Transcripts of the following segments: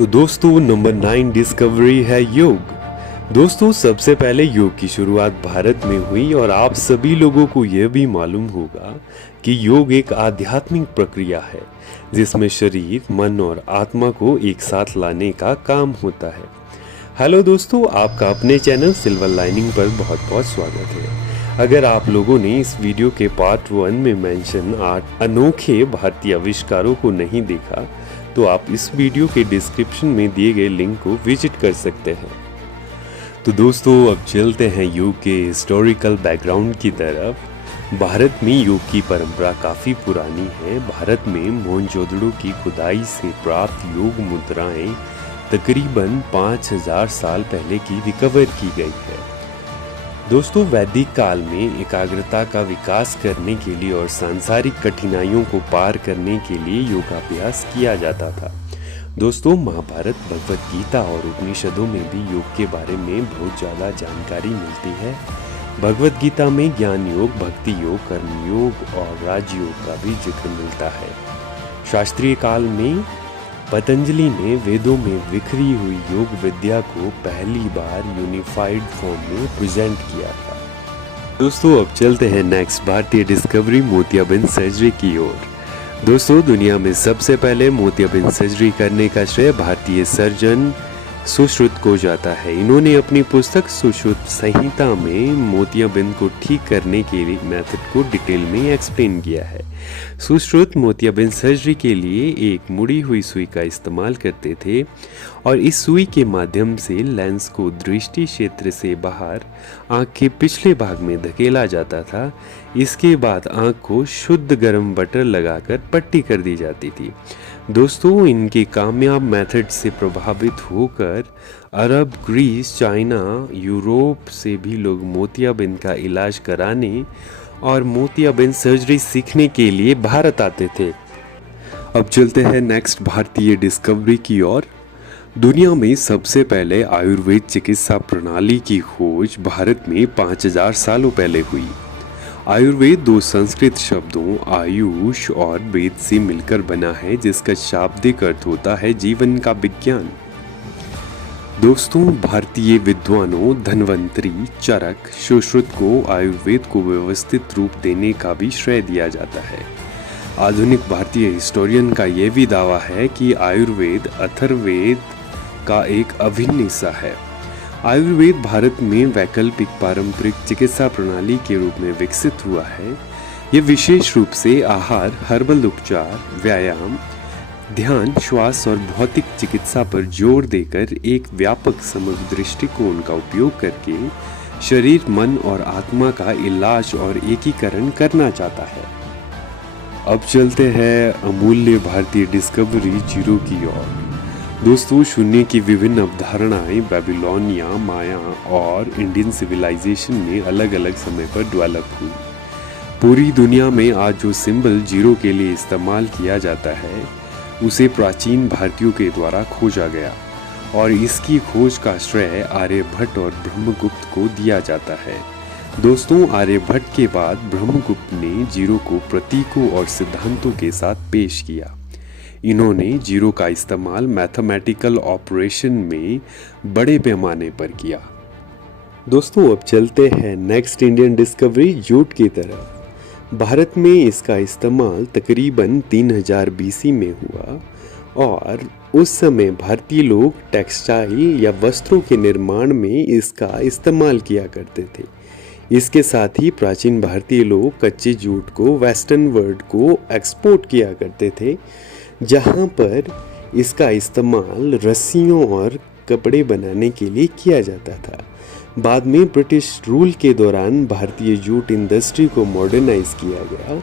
तो दोस्तों number 9 discovery है योग। दोस्तों सबसे पहले योग की शुरुआत भारत में हुई और आप सभी लोगों को यह भी मालूम होगा कि योग एक आध्यात्मिक प्रक्रिया है जिसमें शरीर, मन और आत्मा को एक साथ लाने का काम होता है। हेलो दोस्तों, आपका अपने चैनल सिल्वर लाइनिंग पर बहुत बहुत स्वागत है। अगर आप लोगों ने इस वीडियो के पार्ट 1 में मेंशन 8 अनोखे भारतीय आविष्कारों को नहीं देखा तो आप इस वीडियो के डिस्क्रिप्शन में दिए गए लिंक को विजिट कर सकते हैं। तो दोस्तों अब चलते हैं योग के हिस्टोरिकल बैकग्राउंड की तरफ। भारत में योग की परंपरा काफ़ी पुरानी है। भारत में मोहनजोदड़ो की खुदाई से प्राप्त योग मुद्राएं तकरीबन 5000 साल पहले की रिकवर की गई है। दोस्तों वैदिक काल में एकाग्रता का विकास करने के लिए और सांसारिक कठिनाइयों को पार करने के लिए योगाभ्यास किया जाता था। दोस्तों महाभारत, भगवत गीता और उपनिषदों में भी योग के बारे में बहुत ज़्यादा जानकारी मिलती है। भगवत गीता में ज्ञान योग, भक्ति योग, कर्म योग और राजयोग का भी जिक्र मिलता है। शास्त्रीय काल में पतंजलि ने वेदों में बिखरी हुई योग विद्या को पहली बार यूनिफाइड फॉर्म में प्रेजेंट किया था। दोस्तों अब चलते हैं नेक्स्ट भारतीय डिस्कवरी मोतियाबिंद सर्जरी की ओर। दोस्तों दुनिया में सबसे पहले मोतियाबिंद सर्जरी करने का श्रेय भारतीय सर्जन सुश्रुत को जाता है। इन्होंने अपनी पुस्तक सुश्रुत संहिता में मोतियाबिंद को ठीक करने के लिए मेथड को डिटेल में एक्सप्लेन किया है। सुश्रुत मोतियाबिंद सर्जरी के लिए एक मुड़ी हुई सुई का इस्तेमाल करते थे और इस सुई के माध्यम से लेंस को दृष्टि क्षेत्र से बाहर आँख के पिछले भाग में धकेला जाता था। इसके बाद आँख को शुद्ध गर्म बटर लगाकर पट्टी कर दी जाती थी। दोस्तों इनके कामयाब मेथड से प्रभावित होकर अरब, ग्रीस, चाइना, यूरोप से भी लोग मोतियाबिंद का इलाज कराने और मोतियाबिंद सर्जरी सीखने के लिए भारत आते थे। अब चलते हैं नेक्स्ट भारतीय डिस्कवरी की ओर। दुनिया में सबसे पहले आयुर्वेद चिकित्सा प्रणाली की खोज भारत में 5000 सालों पहले हुई। आयुर्वेद दो संस्कृत शब्दों आयुष और वेद से मिलकर बना है जिसका शाब्दिक अर्थ होता है जीवन का विज्ञान। दोस्तों भारतीय विद्वानों धन्वंतरी, चरक, सुश्रुत को आयुर्वेद को व्यवस्थित रूप देने का भी श्रेय दिया जाता है। आधुनिक भारतीय हिस्टोरियन का यह भी दावा है कि आयुर्वेद अथर्ववेद का एक अभिन्न हिस्सा है। आयुर्वेद भारत में वैकल्पिक पारंपरिक चिकित्सा प्रणाली के रूप में विकसित हुआ है। यह विशेष रूप से आहार, हर्बल उपचार, व्यायाम, ध्यान, श्वास और भौतिक चिकित्सा पर जोर देकर एक व्यापक समग्र दृष्टिकोण का उपयोग करके शरीर, मन और आत्मा का इलाज और एकीकरण करना चाहता है। अब चलते हैं अमूल्य भारतीय डिस्कवरी जीरो की ओर। दोस्तों शून्य की विभिन्न अवधारणाएं बेबीलोनिया, माया और इंडियन सिविलाइजेशन में अलग अलग समय पर डेवलप हुई। पूरी दुनिया में आज जो सिंबल जीरो के लिए इस्तेमाल किया जाता है उसे प्राचीन भारतीयों के द्वारा खोजा गया और इसकी खोज का श्रेय आर्यभट्ट और ब्रह्मगुप्त को दिया जाता है। दोस्तों आर्यभट्ट के बाद ब्रह्मगुप्त ने जीरो को प्रतीकों और सिद्धांतों के साथ पेश किया। इन्होंने जीरो का इस्तेमाल मैथमेटिकल ऑपरेशन में बड़े पैमाने पर किया। दोस्तों अब चलते हैं नेक्स्ट इंडियन डिस्कवरी जूट की तरफ। भारत में इसका इस्तेमाल तकरीबन 3000 BC में हुआ और उस समय भारतीय लोग टेक्सटाइल या वस्त्रों के निर्माण में इसका इस्तेमाल किया करते थे। इसके साथ ही प्राचीन भारतीय लोग कच्चे जूट को वेस्टर्न वर्ल्ड को एक्सपोर्ट किया करते थे, जहां पर इसका इस्तेमाल रस्सियों और कपड़े बनाने के लिए किया जाता था। बाद में ब्रिटिश रूल के दौरान भारतीय जूट इंडस्ट्री को मॉडर्नाइज किया गया।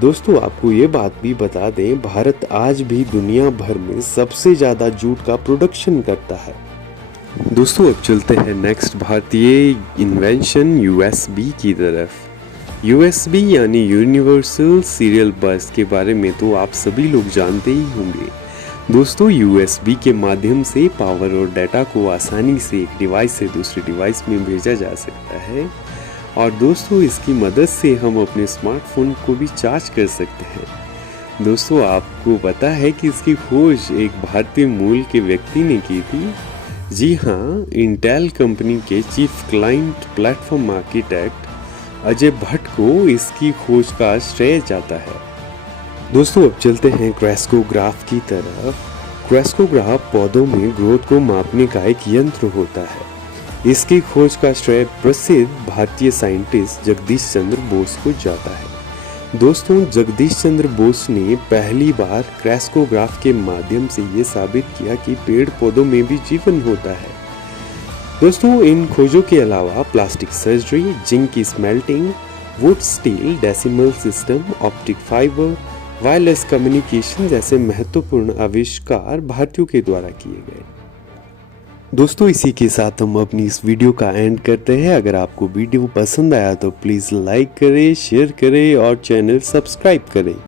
दोस्तों आपको ये बात भी बता दें, भारत आज भी दुनिया भर में सबसे ज़्यादा जूट का प्रोडक्शन करता है। दोस्तों अब चलते हैं नेक्स्ट भारतीय इन्वेंशन USB की तरफ। USB यानी यूनिवर्सल सीरियल बस के बारे में तो आप सभी लोग जानते ही होंगे। दोस्तों USB के माध्यम से पावर और डाटा को आसानी से एक डिवाइस से दूसरे डिवाइस में भेजा जा सकता है और दोस्तों इसकी मदद से हम अपने स्मार्टफोन को भी चार्ज कर सकते हैं। दोस्तों आपको पता है कि इसकी खोज एक भारतीय मूल के व्यक्ति ने की थी। जी हाँ, इंटेल कंपनी के chief client platform architect Ajay Bhatt को इसकी खोज का श्रेय जाता है। दोस्तों अब चलते हैं क्रेस्कोग्राफ की तरफ। क्रेस्कोग्राफ पौधों में ग्रोथ को मापने का एक यंत्र होता है। इसकी खोज का श्रेय प्रसिद्ध भारतीय साइंटिस्ट जगदीश चंद्र बोस को जाता है। दोस्तों जगदीश चंद्र बोस ने पहली बार क्रेस्कोग्राफ के माध्यम से ये साबित किया कि पेड़ पौधों में भी जीवन होता है। दोस्तों इन खोजों के अलावा प्लास्टिक सर्जरी, जिंक की smelting, would steel decimal system, optic fibre, wireless communication जैसे महत्वपूर्ण आविष्कार भारतीयों के द्वारा किए गए। दोस्तों इसी के साथ हम अपनी इस वीडियो का एंड करते हैं। अगर आपको वीडियो पसंद आया तो प्लीज़ लाइक करें, शेयर करें और चैनल सब्सक्राइब करें।